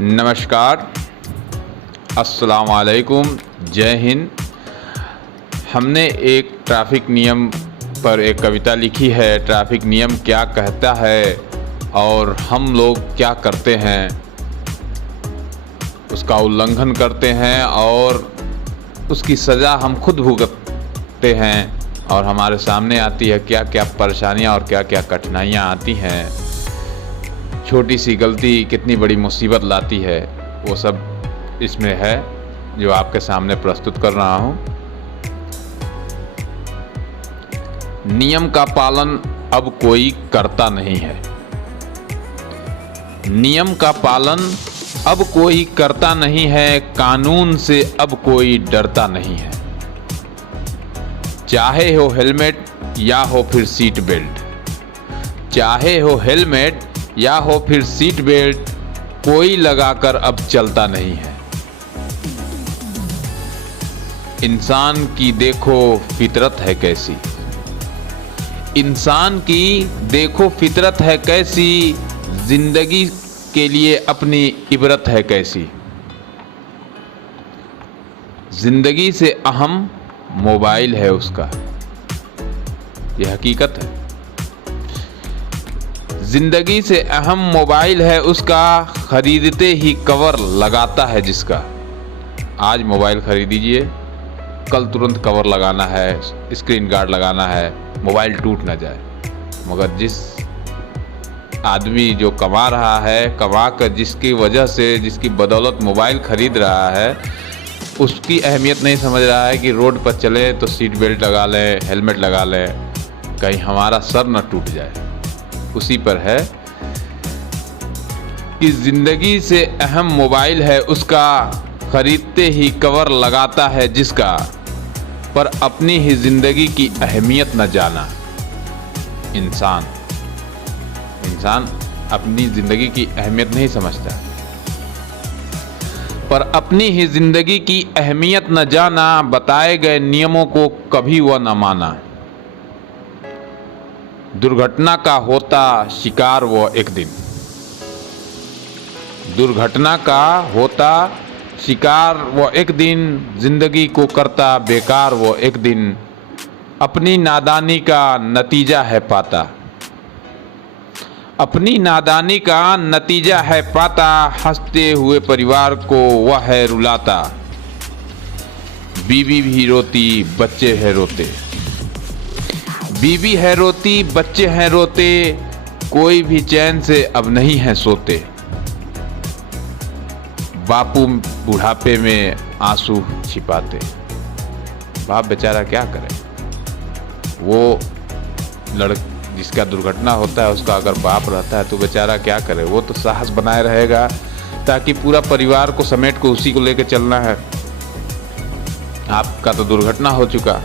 नमस्कार, अस्सलाम वालेकुम, जय हिंद। हमने एक ट्रैफिक नियम पर एक कविता लिखी है। ट्रैफिक नियम क्या कहता है और हम लोग क्या करते हैं, उसका उल्लंघन करते हैं और उसकी सज़ा हम खुद भुगतते हैं और हमारे सामने आती है क्या क्या परेशानियां और क्या क्या कठिनाइयां आती हैं। छोटी सी गलती कितनी बड़ी मुसीबत लाती है, वो सब इसमें है जो आपके सामने प्रस्तुत कर रहा हूँ। नियम का पालन अब कोई करता नहीं है। नियम का पालन अब कोई करता नहीं है, कानून से अब कोई डरता नहीं है। चाहे हो हेलमेट या हो फिर सीट बेल्ट, चाहे हो हेलमेट या हो फिर सीट बेल्ट, कोई लगाकर अब चलता नहीं है। इंसान की देखो फितरत है कैसी, इंसान की देखो फितरत है कैसी, जिंदगी के लिए अपनी इबरत है कैसी। जिंदगी से अहम मोबाइल है उसका, यह हकीकत है। जिंदगी से अहम मोबाइल है उसका, खरीदते ही कवर लगाता है जिसका। आज मोबाइल खरीद दीजिए, कल तुरंत कवर लगाना है, स्क्रीन गार्ड लगाना है, मोबाइल टूट ना जाए। मगर जिस आदमी जो कमा रहा है, कमा कर जिसकी वजह से, जिसकी बदौलत मोबाइल खरीद रहा है, उसकी अहमियत नहीं समझ रहा है कि रोड पर चले तो सीट बेल्ट लगा लें, हेलमेट लगा लें, कहीं हमारा सर न टूट जाए। उसी पर है कि जिंदगी से अहम मोबाइल है उसका, खरीदते ही कवर लगाता है जिसका, पर अपनी ही जिंदगी की अहमियत न जाना। इंसान अपनी जिंदगी की अहमियत नहीं समझता, पर अपनी ही जिंदगी की अहमियत न जाना, बताए गए नियमों को कभी वह न माना। दुर्घटना का होता शिकार वो एक दिन, दुर्घटना का होता शिकार वो एक दिन, जिंदगी को करता बेकार वो एक दिन, अपनी नादानी का नतीजा है पाता, अपनी नादानी का नतीजा है पाता, हंसते हुए परिवार को वह है रुलाता। बीवी भी रोती बच्चे है रोते, बीवी है रोती बच्चे हैं रोते, कोई भी चैन से अब नहीं है सोते। बापू बुढ़ापे में आंसू छिपाते, बाप बेचारा क्या करे। वो जिसका दुर्घटना होता है उसका अगर बाप रहता है तो बेचारा क्या करे, वो तो साहस बनाए रहेगा ताकि पूरा परिवार को समेट को उसी को लेकर चलना है। आपका तो दुर्घटना हो चुका,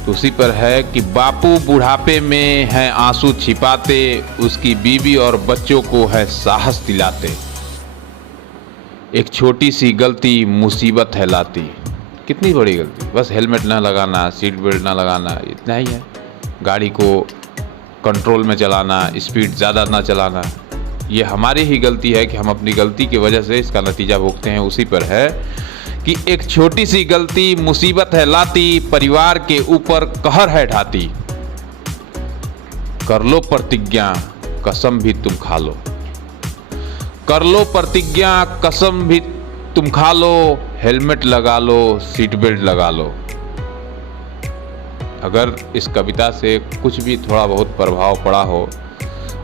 तो उसी पर है कि बापू बुढ़ापे में है आंसू छिपाते, उसकी बीवी और बच्चों को है साहस दिलाते। एक छोटी सी गलती मुसीबत है लाती। कितनी बड़ी गलती, बस हेलमेट ना लगाना, सीट बेल्ट ना लगाना, इतना ही है। गाड़ी को कंट्रोल में चलाना, स्पीड ज़्यादा ना चलाना, ये हमारी ही गलती है कि हम अपनी गलती की वजह से इसका नतीजा भुगतते हैं। उसी पर है कि एक छोटी सी गलती मुसीबत है लाती, परिवार के ऊपर कहर है ढाती। कर लो प्रतिज्ञा कसम भी तुम खा लो, कर लो प्रतिज्ञा कसम भी तुम खा लो, हेलमेट लगा लो, सीट बेल्ट लगा लो। अगर इस कविता से कुछ भी थोड़ा बहुत प्रभाव पड़ा हो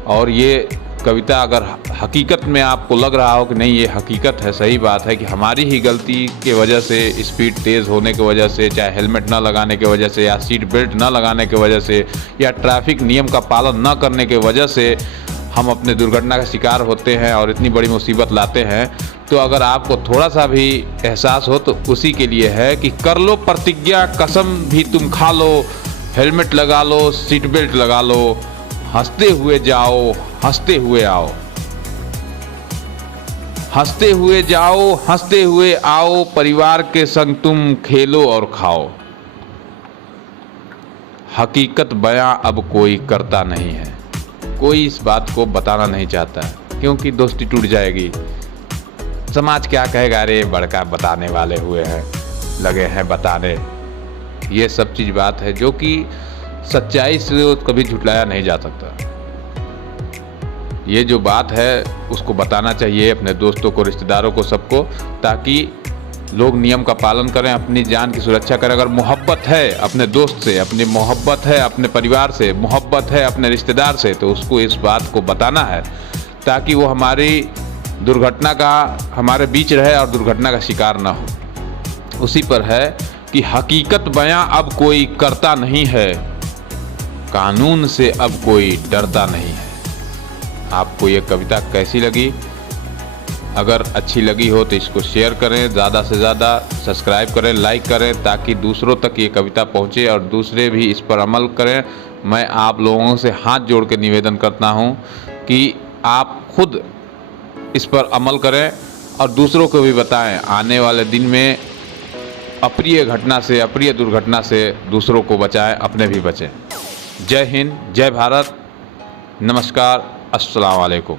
और ये कविता अगर हकीकत में आपको लग रहा हो कि नहीं ये हकीकत है, सही बात है कि हमारी ही गलती के वजह से, स्पीड तेज़ होने की वजह से, चाहे हेलमेट ना लगाने की वजह से या सीट बेल्ट ना लगाने की वजह से या ट्रैफिक नियम का पालन ना करने की वजह से हम अपने दुर्घटना का शिकार होते हैं और इतनी बड़ी मुसीबत लाते हैं, तो अगर आपको थोड़ा सा भी एहसास हो तो उसी के लिए है कि कर लो प्रतिज्ञा कसम भी तुम खा लो, हेलमेट लगा लो, सीट बेल्ट लगा लो, हंसते हुए जाओ हंसते हुए आओ, हंसते हुए जाओ हंसते हुए आओ, परिवार के संग तुम खेलो और खाओ। हकीकत बयां अब कोई करता नहीं है, कोई इस बात को बताना नहीं चाहता है, क्योंकि दोस्ती टूट जाएगी, समाज क्या कहेगा, अरे बड़का बताने वाले हुए हैं, लगे हैं बताने। ये सब चीज़ बात है जो कि सच्चाई से कभी झुटलाया नहीं जा सकता। ये जो बात है उसको बताना चाहिए अपने दोस्तों को, रिश्तेदारों को, सबको, ताकि लोग नियम का पालन करें, अपनी जान की सुरक्षा करें। अगर मोहब्बत है अपने दोस्त से, अपनी मोहब्बत है अपने परिवार से, मोहब्बत है अपने रिश्तेदार से, तो उसको इस बात को बताना है ताकि वो हमारी दुर्घटना का हमारे बीच रहे और दुर्घटना का शिकार ना हो। उसी पर है कि हकीकत बयां अब कोई करता नहीं है, कानून से अब कोई डरता नहीं है। आपको ये कविता कैसी लगी? अगर अच्छी लगी हो तो इसको शेयर करें, ज़्यादा से ज़्यादा सब्सक्राइब करें, लाइक करें, ताकि दूसरों तक ये कविता पहुँचे और दूसरे भी इस पर अमल करें। मैं आप लोगों से हाथ जोड़ के निवेदन करता हूँ कि आप खुद इस पर अमल करें और दूसरों को भी बताएं। आने वाले दिन में अप्रिय घटना से, अप्रिय दुर्घटना से दूसरों को बचाएं, अपने भी बचें। जय हिंद, जय भारत, नमस्कार, अस्सलाम वालेकुम।